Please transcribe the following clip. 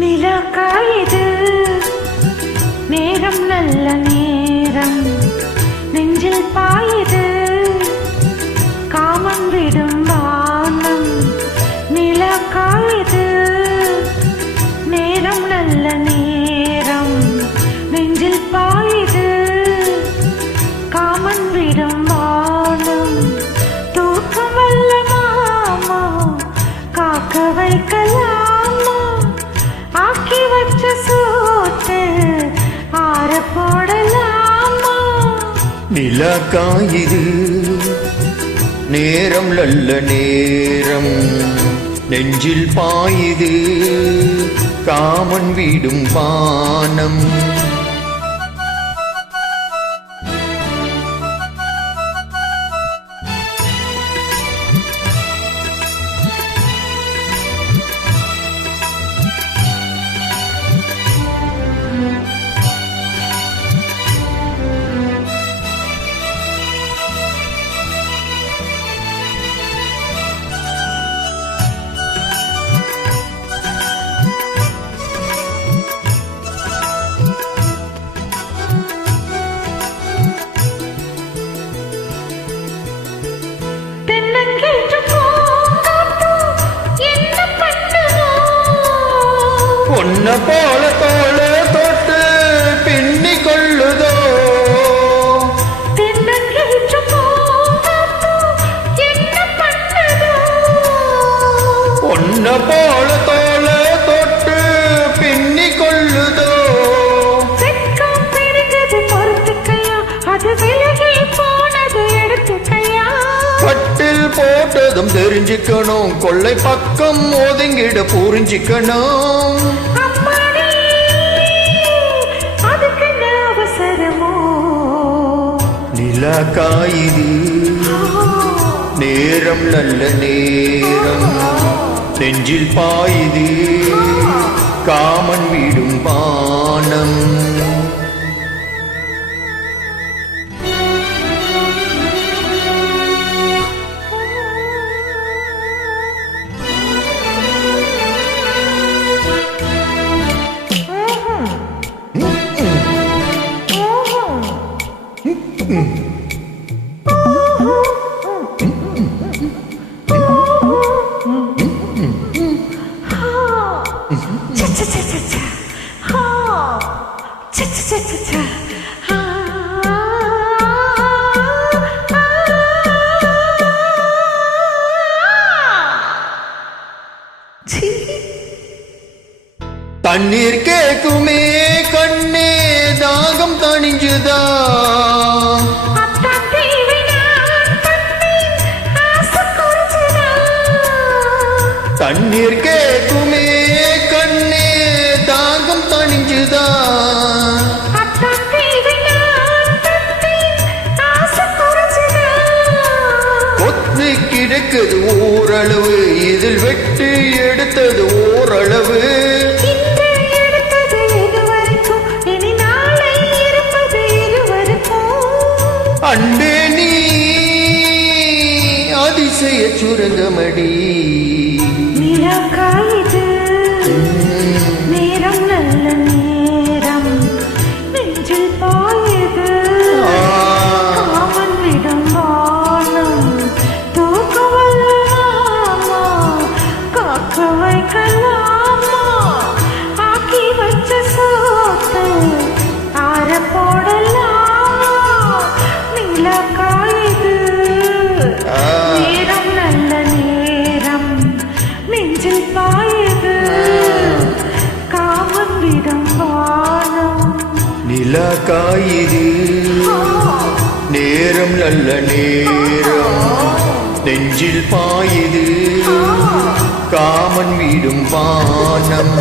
நிலக்காயுது நேரம் நல்ல நேரம் நெஞ்சில் பாயுது காமம் விடும் வானம் நிலக்காயுது நேரம் நல்ல நேரம் நெஞ்சில் பாயுது காமன் விடும் வானம் தூக்கம் வல்ல மாமா காக்க வைக்கலாமா ஆக்கி வச்ச சோத்து ஆற போடலாமா நிலக்காயுது நேரம் நல்ல நேரம் நெஞ்சில் பாயுது காமன் வீடும் வானம் பொன்ன போல தோள தொட்டு பின்னி கொள்ளுதோ பொன்ன போல தோள தொட்டு பின்னி கொள்ளுதோ கட்டில் போட்டதும் தெரிஞ்சுக்கணும் கொள்ளை பக்கம் ஒதுங்கிட புரிஞ்சுக்கணும் நிலக்காயுது நேரம் நல்ல நேரம் நெஞ்சில் பாயுது காமன் வீடும் வானம் தண்ணீர் கேக்குமே கண்ணே தாகம் தணிஞ்சுதா தண்ணீர் கேக்குமே கண்ணே தாகம் தணிஞ்சுதா கொத்து கிடக்குது ஓரளவு இதில் வெட்டி எடுத்தது ஓரளவு அண்டே நீ அதிசய சுரங்கமடி நிலக்காயுது நேரம் நல்ல நேரம் நெஞ்சில் பாயுது காமன் விடும் வானம் தூக்க வல்லாமா காக்க வைக்கலாமா ஆக்கி வச்ச சோத்து ஆற போடலாம் நிலக்காயுது நேரம் நல்ல நேரம் நெஞ்சில் பாயுது காமன் விடும் வானம் நிலக்காயுது நேரம் நல்ல நேரம் நெஞ்சில் பாயுது காமன் வீடும் வானம்